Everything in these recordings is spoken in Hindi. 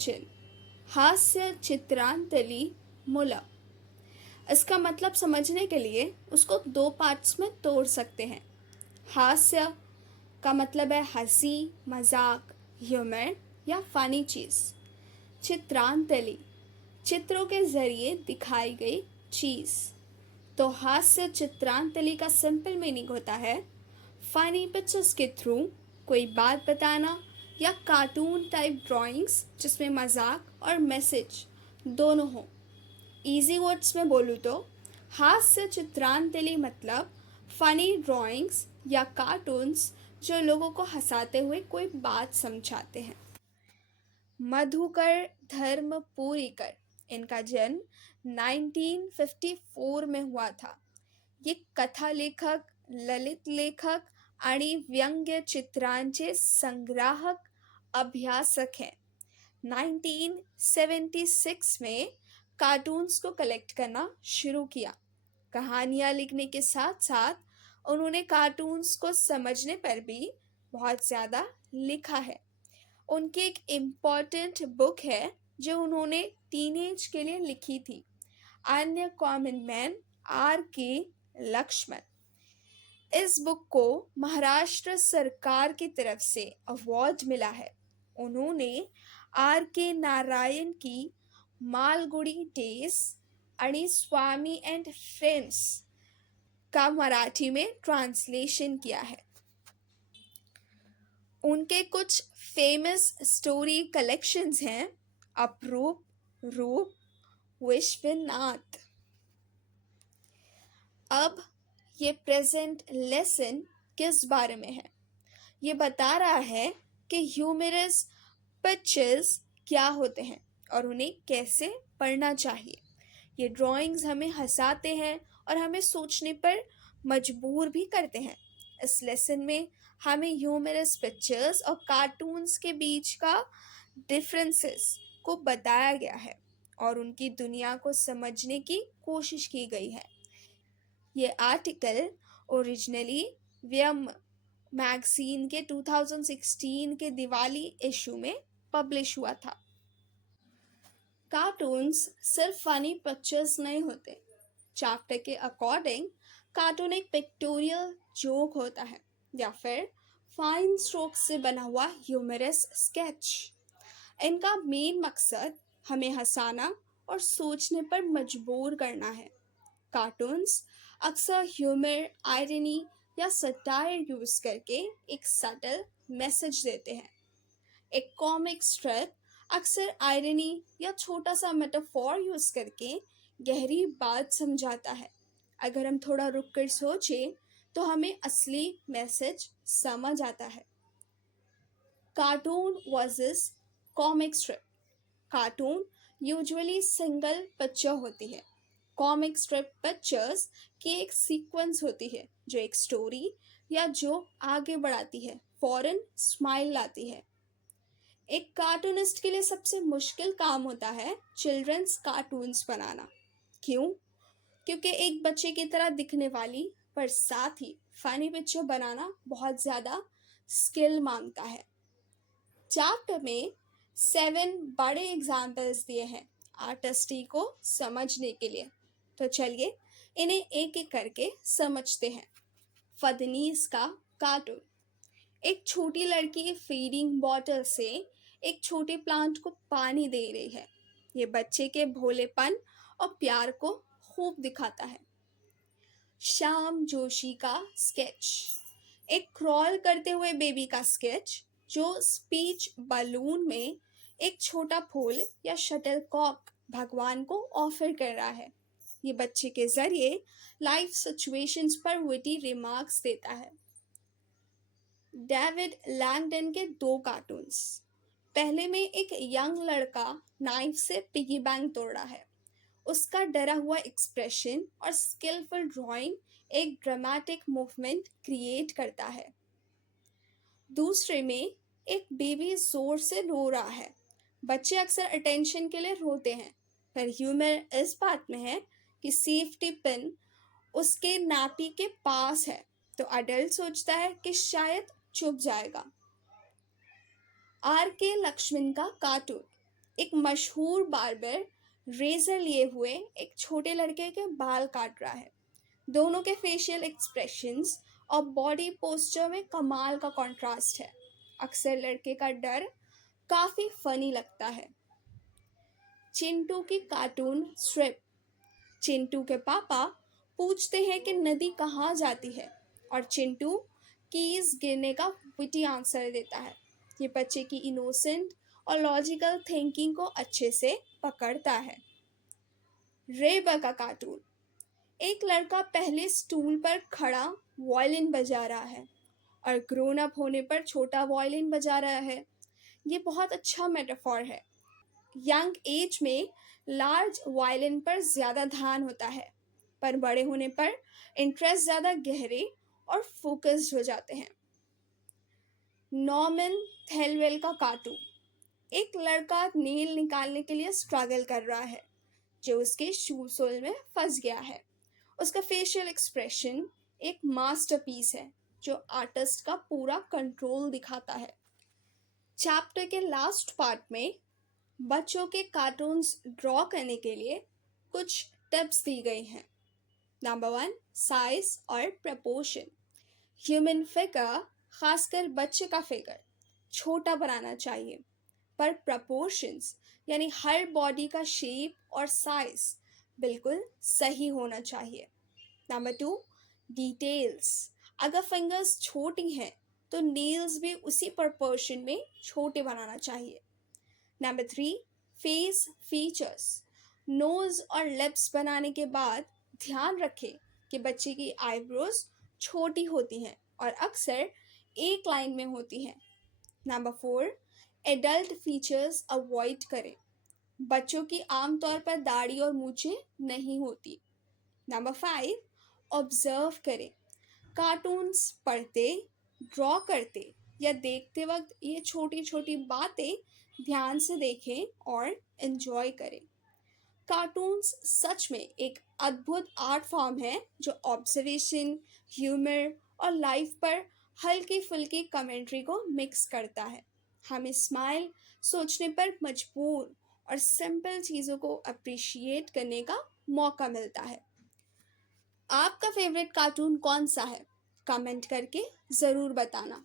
सचिन, हास्य चित्रांतली मूलक। इसका मतलब समझने के लिए उसको दो पार्ट्स में तोड़ सकते हैं। हास्य का मतलब है हंसी, मजाक, ह्यूमर या फनी चीज़। चित्रांतली, चित्रों के जरिए दिखाई गई चीज़। तो हास्य चित्रांतली का सिंपल मीनिंग होता है फनी पिक्चर्स के थ्रू कोई बात बताना या कार्टून टाइप ड्राइंग्स जिसमें मजाक और मैसेज दोनों हों। इजी वर्ड्स में बोलूँ तो हास्य चित्रांजलि मतलब फनी ड्राइंग्स या कार्टून्स जो लोगों को हंसाते हुए कोई बात समझाते हैं। मधुकर धर्मपुरीकर, इनका जन्म 1954 में हुआ था। ये कथा लेखक, ललित लेखक आणि व्यंग्य चित्रांचे संग्राहक, अभ्यासक हैं। 1976 में कार्टून्स को कलेक्ट करना शुरू किया। कहानियाँ लिखने के साथ साथ उन्होंने कार्टून्स को समझने पर भी बहुत ज़्यादा लिखा है। उनकी एक इम्पॉर्टेंट बुक है जो उन्होंने टीनेज के लिए लिखी थी, अन्य कॉमन मैन, R.K. लक्ष्मण। इस बुक को महाराष्ट्र सरकार की तरफ से अवार्ड मिला है। उन्होंने R.K. नारायण की मालगुडी डेज आणि स्वामी एंड फ्रेंड्स का मराठी में ट्रांसलेशन किया है। उनके कुछ फेमस स्टोरी कलेक्शंस हैं अपरूप, रूप, विश्वनाथ। अब ये प्रेजेंट लेसन किस बारे में है? ये बता रहा है कि ह्यूमरस पिक्चर्स क्या होते हैं और उन्हें कैसे पढ़ना चाहिए। ये ड्राइंग्स हमें हंसाते हैं और हमें सोचने पर मजबूर भी करते हैं। इस लेसन में हमें ह्यूमरस पिक्चर्स और कार्टून्स के बीच का डिफरेंसेस को बताया गया है और उनकी दुनिया को समझने की कोशिश की गई है। ये आर्टिकल ओरिजिनली व्यम मैगजीन के 2016 के दिवाली इशू में पब्लिश हुआ था। कार्टून्स सिर्फ फनी पिक्चर्स नहीं होते। चैप्टर के अकॉर्डिंग कार्टून एक पिक्टोरियल जोक होता है या फिर फाइन स्ट्रोक से बना हुआ ह्यूमरस स्केच। इनका मेन मकसद हमें हंसाना और सोचने पर मजबूर करना है। कार्टून्स अक्सर ह्यूमर, आयरनी या सटायर यूज करके एक सटल मैसेज देते हैं। एक कॉमिक स्ट्रिप अक्सर आयरनी या छोटा सा मेटाफोर यूज करके गहरी बात समझाता है। अगर हम थोड़ा रुक कर सोचें तो हमें असली मैसेज समझ आता है। Cartoon versus comic strip. Cartoon usually single picture होती है। कॉमिक स्ट्रिप पिक्चर्स की एक सीक्वेंस होती है जो एक स्टोरी या जो आगे बढ़ाती है, फौरन स्माइल लाती है। एक कार्टूनिस्ट के लिए सबसे मुश्किल काम होता है चिल्ड्रंस कार्टून्स बनाना। क्यों? क्योंकि एक बच्चे की तरह दिखने वाली पर साथ ही फनी पिक्चर बनाना बहुत ज़्यादा स्किल मांगता है। चैप्टर में 7 बड़े एग्जाम्पल्स दिए हैं आर्टिस्टी को समझने के लिए। तो चलिए इन्हें एक एक करके समझते हैं। फदनीस का कार्टून। एक छोटी लड़की फीडिंग बॉटल से एक छोटे प्लांट को पानी दे रही है। ये बच्चे के भोलेपन और प्यार को खूब दिखाता है। श्याम जोशी का स्केच। एक क्रॉल करते हुए बेबी का स्केच जो स्पीच बलून में एक छोटा फूल या शटलकॉक भगवान को ऑफर कर रहा है। ये बच्चे के जरिए लाइफ सिचुएशंस पर विटी रिमार्क्स देता है। डेविड लैंगडन के 2 कार्टून्स। पहले में एक यंग लड़का नाइफ से पिगी बैंक तोड़ रहा है। उसका डरा हुआ एक्सप्रेशन और स्किलफुल ड्राइंग एक ड्रामेटिक मूवमेंट क्रिएट करता है। दूसरे में एक बेबी जोर से रो रहा है। बच्चे अक्सर अटेंशन के लिए रोते हैं, पर ह्यूमर इस बात में है कि सेफ्टी पिन उसके नापी के पास है, तो अडल्ट सोचता है कि शायद चुप जाएगा। R.K. लक्ष्मण का कार्टून। एक मशहूर बार्बर रेजर लिए हुए एक छोटे लड़के के बाल काट रहा है। दोनों के फेशियल एक्सप्रेशंस और बॉडी पोस्चर में कमाल का कंट्रास्ट है। अक्सर लड़के का डर काफी फनी लगता है। चिंटू की कार्टून स्ट्रिप। चिंटू के पापा पूछते हैं कि नदी कहाँ जाती है और चिंटू कीज गिरने का विटी आंसर देता है। ये बच्चे की इनोसेंट और लॉजिकल थिंकिंग को अच्छे से पकड़ता है। रेबा का कार्टून। एक लड़का पहले स्टूल पर खड़ा वायलिन बजा रहा है और ग्रोन अप होने पर छोटा वायलिन बजा रहा है। ये बहुत अच्छा मेटाफॉर है। यंग एज में लार्ज वायलिन पर ज़्यादा ध्यान होता है, पर बड़े होने पर इंटरेस्ट ज़्यादा गहरे और फोकस्ड हो जाते हैं। नॉर्मन थेलवेल का कार्टून। एक लड़का नेल निकालने के लिए स्ट्रगल कर रहा है जो उसके शू सोल में फंस गया है। उसका फेशियल एक्सप्रेशन एक मास्टरपीस है जो आर्टिस्ट का पूरा कंट्रोल दिखाता है। चैप्टर के लास्ट पार्ट में बच्चों के कार्टून्स ड्रॉ करने के लिए कुछ टिप्स दी गई हैं। नंबर 1, साइज और प्रपोर्शन। ह्यूमन फिगर, खासकर बच्चे का फिगर, छोटा बनाना चाहिए, पर प्रपोर्शंस यानी हर बॉडी का शेप और साइज बिल्कुल सही होना चाहिए। Number 2, details. अगर फिंगर्स छोटी हैं तो नेल्स भी उसी प्रपोर्शन में छोटे बनाना चाहिए। Number 3, face features. नोज और लिप्स बनाने के बाद ध्यान रखें कि बच्चे की आईब्रोज छोटी होती हैं और अक्सर एक लाइन में होती हैं। नंबर 4, एडल्ट फीचर्स अवॉइड करें। बच्चों की आमतौर पर दाढ़ी और मूंछें नहीं होती। नंबर 5, ऑब्जर्व करें। कार्टून्स पढ़ते, ड्रॉ करते या देखते वक्त ये छोटी छोटी बातें ध्यान से देखें और एंजॉय करें। कार्टून्स सच में एक अद्भुत आर्ट फॉर्म है जो ऑब्जर्वेशन, ह्यूमर और लाइफ पर हल्की फुल्की कमेंट्री को मिक्स करता है। हमें स्माइल, सोचने पर मजबूर और सिंपल चीज़ों को अप्रिशिएट करने का मौका मिलता है। आपका फेवरेट कार्टून कौन सा है? कमेंट करके ज़रूर बताना।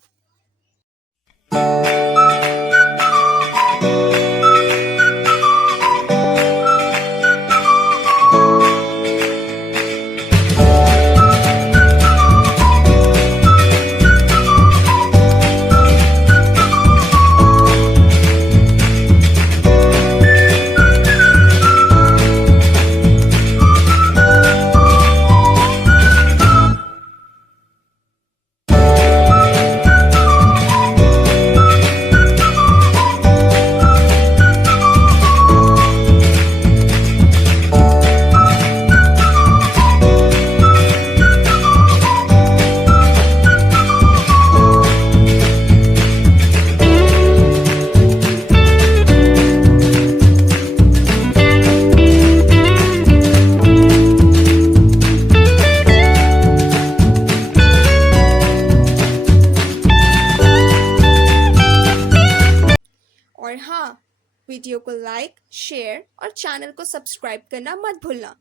और हाँ, वीडियो को लाइक, शेयर और चैनल को सब्सक्राइब करना मत भूलना।